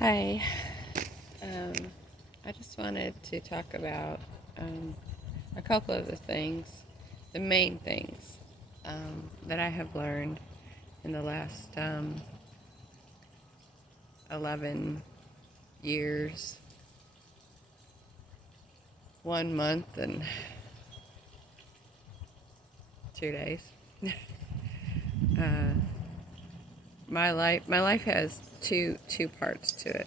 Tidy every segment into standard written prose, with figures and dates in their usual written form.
Hi. Um, I just wanted to talk about a couple of the things, the main things that I have learned in the last 11 years, 1 month, and 2 days. uh, my life has two parts to it: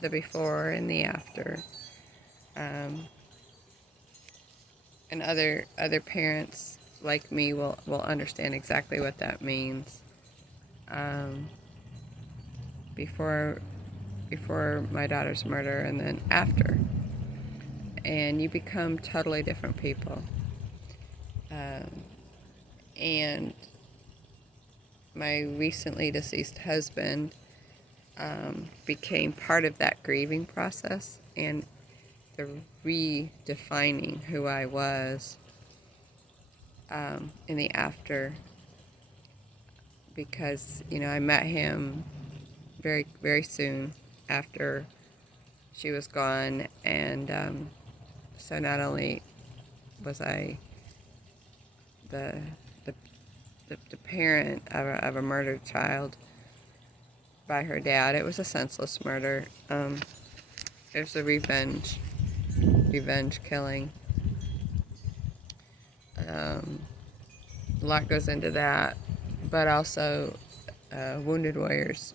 the before and the after. Um, and other parents like me will understand exactly what that means. Um, before before my daughter's murder and then after, and you become totally different people. Um, and my recently deceased husband became part of that grieving process and the redefining who I was in the after, because I met him very very soon after she was gone, and so not only was I the the, the parent of a murdered child by her dad. It was a senseless murder. It was a revenge killing. Um, a lot goes into that, but also Wounded Warrior's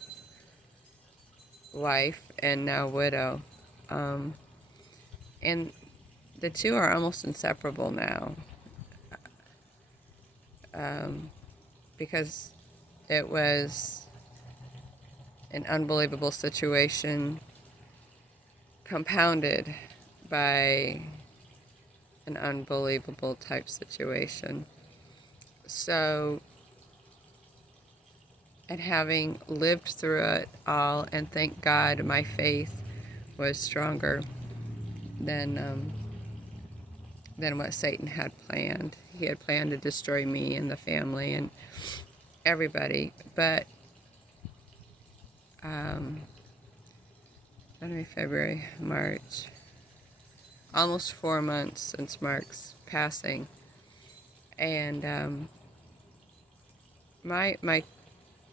wife and now widow. Um, and the two are almost inseparable now, because it was an unbelievable situation compounded by an unbelievable type situation. So, and having lived through it all, and thank God my faith was stronger than than what Satan had planned. He had planned to destroy me and the family and everybody. But January, February, March, almost 4 months since Mark's passing, and my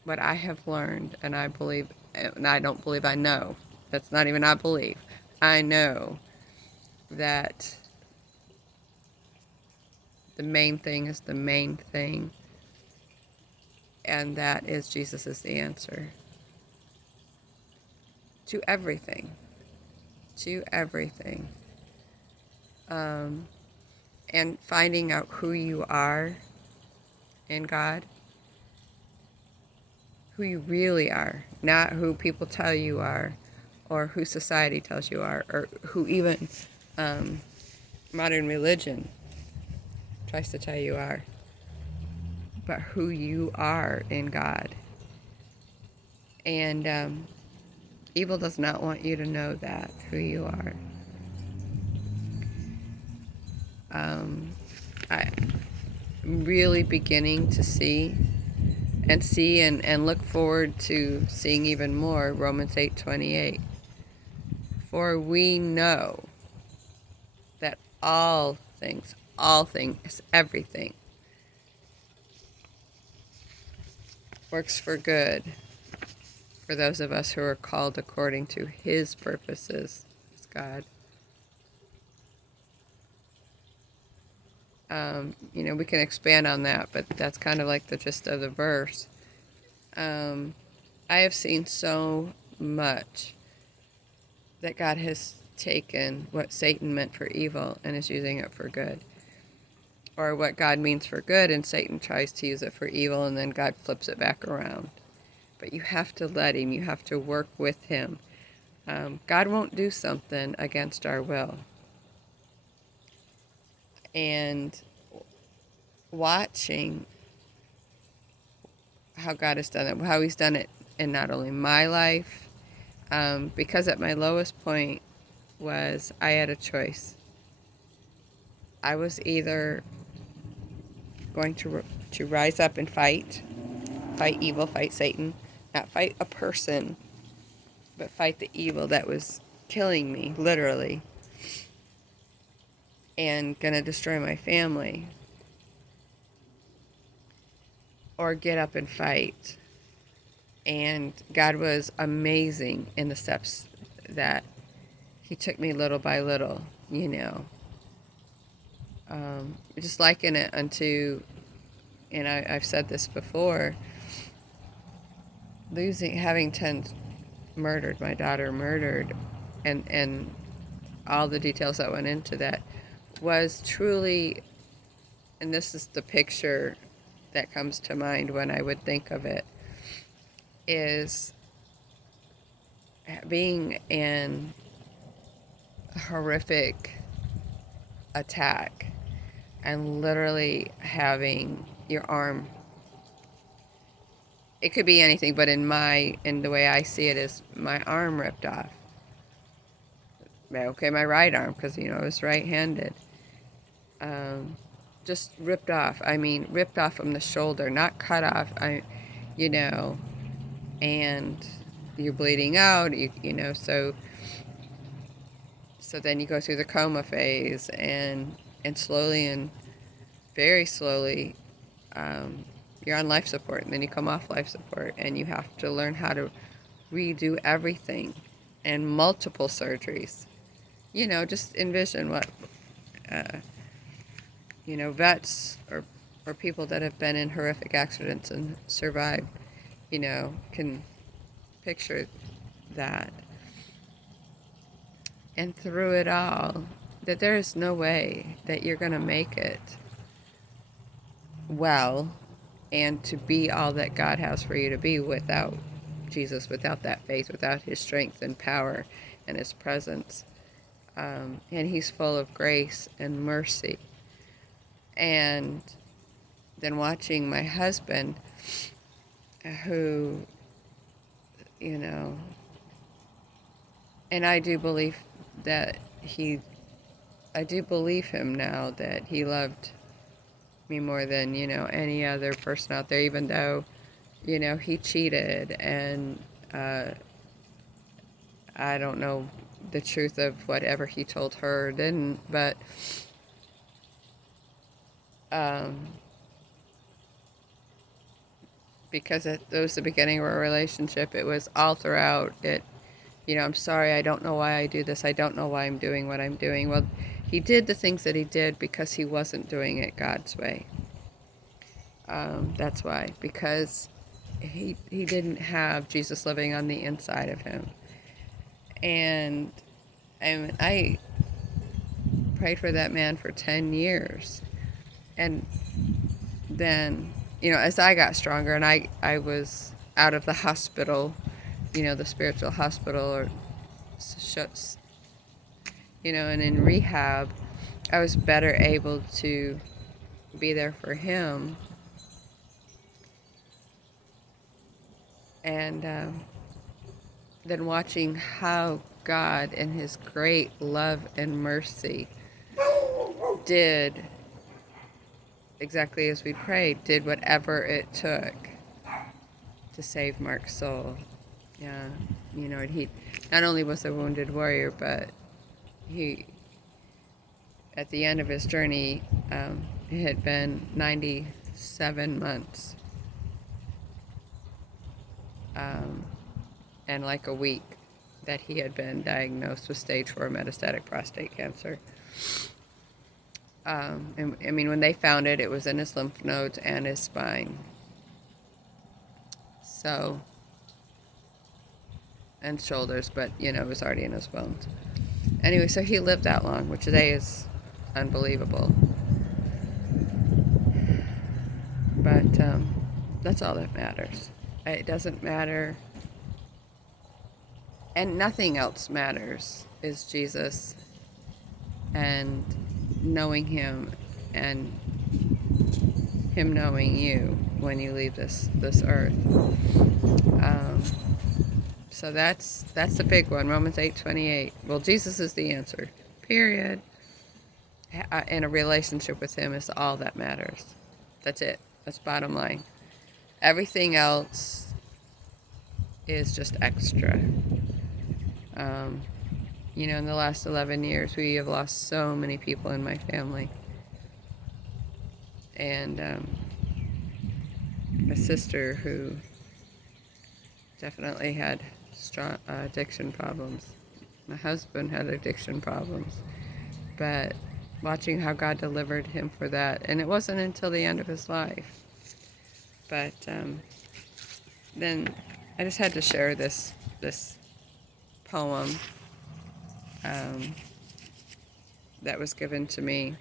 what I have learned, and I believe, and I don't believe, I know. That's not even I believe. I know that the main thing is the main thing, and that is Jesus is the answer to everything. To everything. And finding out who you are in God, who you really are, not who people tell you are, or who society tells you are, or who even modern religion tries to tell you are, but who you are in God. And evil does not want you to know that, who you are. I'm really beginning to see and look forward to seeing even more Romans 8:28. For we know that all things, everything works for good for those of us who are called according to his purposes. It's God. We can expand on that, but that's kind of like the gist of the verse. I have seen so much that God has taken what Satan meant for evil and is using it for good. Or what God means for good and Satan tries to use it for evil, and then God flips it back around. But you have to let him. You have to work with him. God won't do something against our will. And watching how God has done it, how he's done it in not only my life, because at my lowest point was I had a choice. I was either going to rise up and fight evil, fight Satan, not fight a person, but fight the evil that was killing me, literally, and gonna destroy my family, or get up and fight. And God was amazing in the steps that He took me little by little, you know. Just liken it unto, and I've said this before, having 10 murdered, my daughter murdered, and all the details that went into that was truly, and this is the picture that comes to mind when I would think of it, is being in a horrific attack and literally having your arm, it could be anything, but in the way I see it is my arm ripped off. Okay, my right arm, because I was right-handed. Just ripped off. I mean, ripped off from the shoulder, not cut off. You know, and you're bleeding out. So then you go through the coma phase, and slowly and very slowly, you're on life support, and then you come off life support, and you have to learn how to redo everything, and multiple surgeries. Just envision what, vets or people that have been in horrific accidents and survived, can picture that. And through it all, that there is no way that you're going to make it well and to be all that God has for you to be without Jesus, without that faith, without His strength and power and His presence. And He's full of grace and mercy. And then watching my husband, who, and I do believe that I do believe him now that he loved me more than, any other person out there, even though, he cheated, and I don't know the truth of whatever he told her or didn't, but because it was the beginning of our relationship, it was all throughout it. I'm sorry, I don't know why I do this. I don't know why I'm doing what I'm doing. Well, he did the things that he did because he wasn't doing it God's way. That's why. Because he didn't have Jesus living on the inside of him. And I prayed for that man for 10 years. And then, as I got stronger and I was out of the hospital, the spiritual hospital, or and in rehab, I was better able to be there for him. And then watching how God, in His great love and mercy, did exactly as we prayed, did whatever it took to save Mark's soul. Yeah, he not only was a wounded warrior, but he, at the end of his journey, it had been 97 months, and like a week that he had been diagnosed with stage 4 metastatic prostate cancer. And I mean, when they found it, it was in his lymph nodes and his spine. So, and shoulders, but it was already in his bones. Anyway, so he lived that long, which today is unbelievable. But that's all that matters. It doesn't matter, and nothing else matters, is Jesus and knowing Him, and Him knowing you when you leave this earth. So that's the big one, Romans 8:28. Well, Jesus is the answer, period. In a relationship with Him is all that matters. That's it. That's bottom line. Everything else is just extra. Um, in the last 11 years, we have lost so many people in my family. And a sister who definitely had strong addiction problems. My husband had addiction problems. But watching how God delivered him for that, and it wasn't until the end of his life. But then I just had to share this poem um, that was given to me.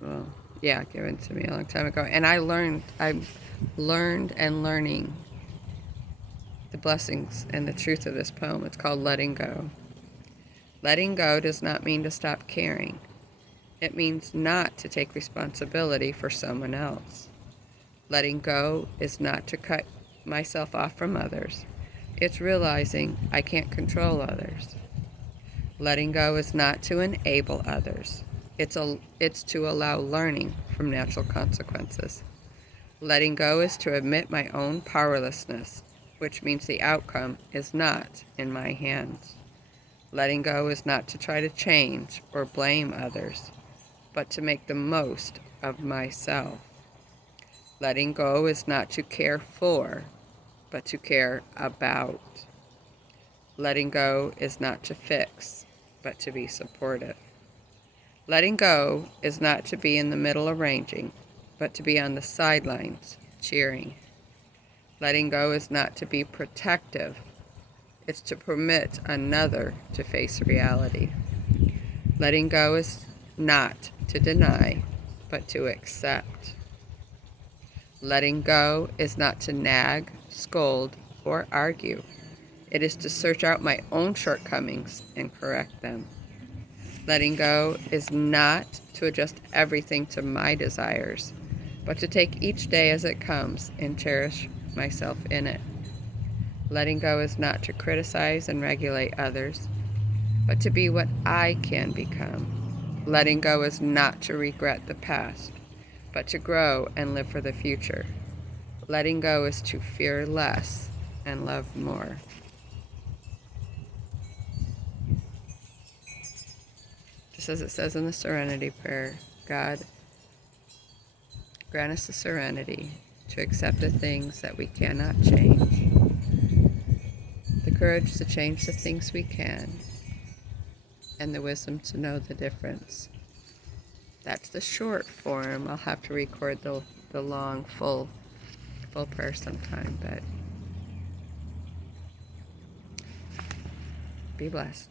Well, yeah, given to me a long time ago, and I'm learned and learning the blessings and the truth of this poem. It's called Letting Go. Letting go does not mean to stop caring. It means not to take responsibility for someone else. Letting go is not to cut myself off from others. It's realizing I can't control others. Letting go is not to enable others. It's to allow learning from natural consequences. Letting go is to admit my own powerlessness, which means the outcome is not in my hands. Letting go is not to try to change or blame others, but to make the most of myself. Letting go is not to care for, but to care about. Letting go is not to fix, but to be supportive. Letting go is not to be in the middle arranging, but to be on the sidelines cheering. Letting go is not to be protective. It's to permit another to face reality. Letting go is not to deny, but to accept. Letting go is not to nag, scold, or argue. It is to search out my own shortcomings and correct them. Letting go is not to adjust everything to my desires, but to take each day as it comes and cherish myself in it. Letting go is not to criticize and regulate others, but to be what I can become. Letting go is not to regret the past, but to grow and live for the future. Letting go is to fear less and love more. Just as it says in the Serenity Prayer, God, grant us the serenity to accept the things that we cannot change, the courage to change the things we can, and the wisdom to know the difference. That's the short form. I'll have to record the long, full prayer sometime, but be blessed.